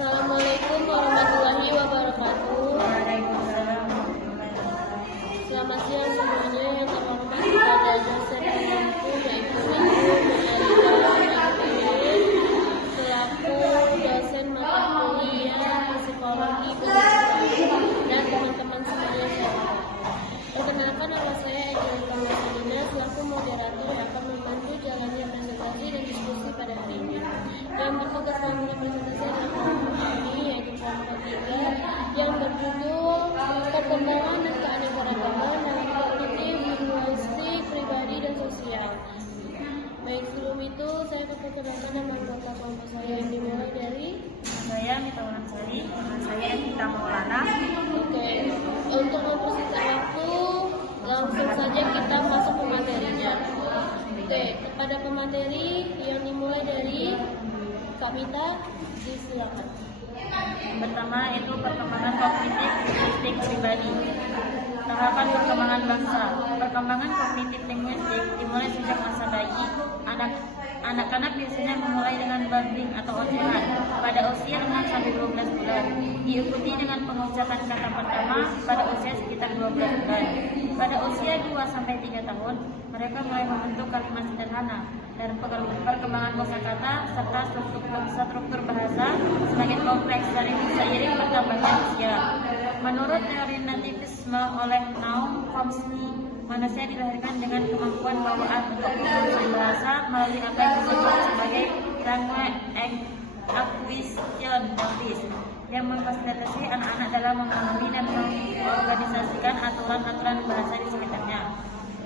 Assalamualaikum warahmatullahi wabarakatuh. Waalaikumsalam warahmatullahi wabarakatuh. Selamat siang semuanya. Yang terhormat kepada dosen pemampu yaitu Ibu Melita Anggreni selaku dosen mata kuliah psikologi dan teman-teman semuanya sehat. Perkenalkan, nama saya Angelika Masalina selaku moderator yang akan membantu jalannya presentasi dan diskusi pada hari ini. Yang bertugas mengambil presentasi adalah kelompok ini, yaitu kelompok 3 yang berjudul Perkembangan dan Keanekaragaman dalam Kognitif, Linguistik, Pribadi, dan Sosial. Baik, sebelum itu saya akan perkenalkan nama anggota kelompok saya yang dimulai dari Saya Mita Wulansari, saya Mita Maulana. Oke, untuk mempersingkat waktu, langsung saja kita masuk ke materinya. Oke, kepada pemateri yang dimulai dari Kak Mita, disilakan. Pertama itu perkembangan kognitif linguistik pribadi. Tahapan perkembangan bangsa. Perkembangan kognitif linguistik dimulai sejak masa bayi. Anak-anak biasanya memulai dengan babbling atau ocehan pada usia 6 sampai 12 bulan. Diikuti dengan pengucapan kata pertama pada usia sekitar 12 bulan. Pada usia 2 sampai 3 tahun, mereka mulai membentuk kalimat sederhana dan perkembangan kosakata serta struktur bahasa semakin kompleks seiring bertambahnya usia. Menurut teori nativisme oleh Noam Chomsky, manusia dilahirkan dengan kemampuan bawaan untuk memproduksi bahasa melalui apa yang disebut sebagai language acquisition device yang memfasilitasi anak-anak dalam memahami dan mengorganisasikan aturan-aturan bahasa di sekitarnya.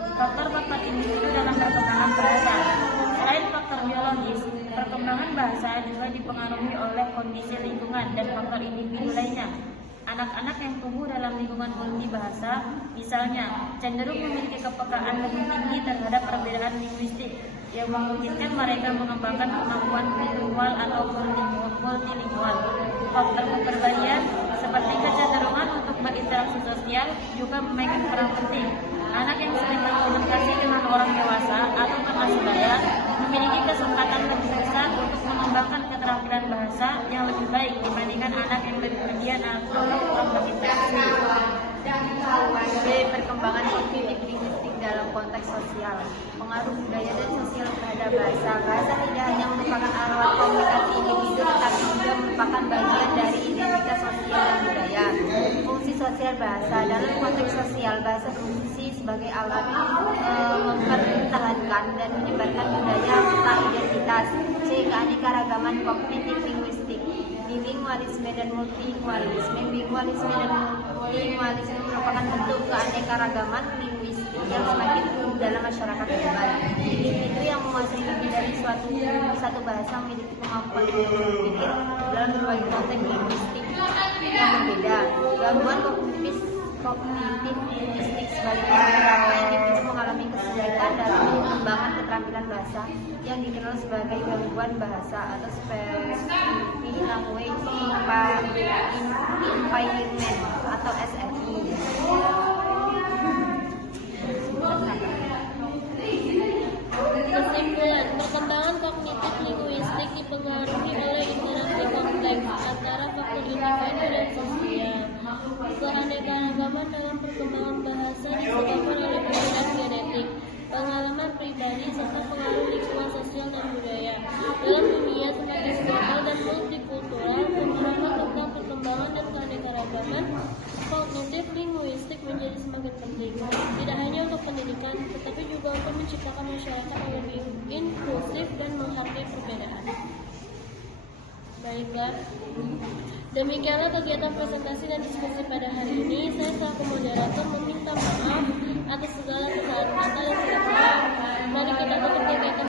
Faktor-faktor individu dalam perkembangan bahasa. Selain faktor biologis, perkembangan bahasa juga dipengaruhi oleh kondisi lingkungan dan faktor individu lainnya. Anak-anak yang tumbuh dalam lingkungan multibahasa, misalnya, cenderung memiliki kepekaan lebih tinggi terhadap perbedaan linguistik yang memungkinkan mereka mengembangkan kemampuan bilingual atau multilingual. Faktor kepribadian seperti kecenderungan untuk berinteraksi sosial juga memainkan peran penting. Anak yang sering berkomunikasi dengan orang dewasa atau teman sebaya memiliki kesempatan lebih besar untuk mengembangkan keterampilan bahasa yang lebih baik dibandingkan anak yang lebih pendiam atau kurang berinteraksi. Perkembangan kognitif linguistik dalam konteks sosial. Pengaruh budaya dan sosial terhadap bahasa. Bahasa tidak hanya merupakan alat komunikasi individu, tetapi juga merupakan bagian dari identitas sosial dan budaya. Fungsi sosial bahasa dalam konteks sosial, bahasa berfungsi sebagai alat mempertahankan dan menyebarkan budaya serta identitas. C. Keanekaragaman kognitif linguistik. Bilingualisme dan multilingualisme. Bilingualisme dan multilingualisme merupakan bentuk keanekaragaman linguistik yang semakin tumbuh dalam masyarakat global. Individu yang menguasai lebih dari satu bahasa memiliki kemampuan untuk berpikir dalam berbagai konteks linguistik yang berbeda. Gangguan kognitif linguistik sebaliknya beberapa individu mengalami kesulitan dalam mengembangkan keterampilan bahasa yang dikenal sebagai gangguan bahasa atau spastic language impairment atau SLI. Kesimpulan, perkembangan kognitif linguistik dipengaruhi oleh interaksi kompleks antara faktor individu dan sosial. Keanekaragaman dalam perkembangan bahasa disebabkan oleh perbedaan genetik, pengalaman pribadi, serta pengaruh lingkungan sosial dan budaya. Dalam dunia semakin global dan multikultural, pemahaman tentang perkembangan dan keanekaragaman kognitif linguistik menjadi semakin penting, tidak hanya untuk pendidikan, tetapi juga untuk menciptakan masyarakat yang lebih inklusif dan menghargai perbedaan. Baiklah, demikianlah kegiatan presentasi dan diskusi pada hari ini. Saya selaku moderator meminta maaf atas segala kesalahan kata dan segala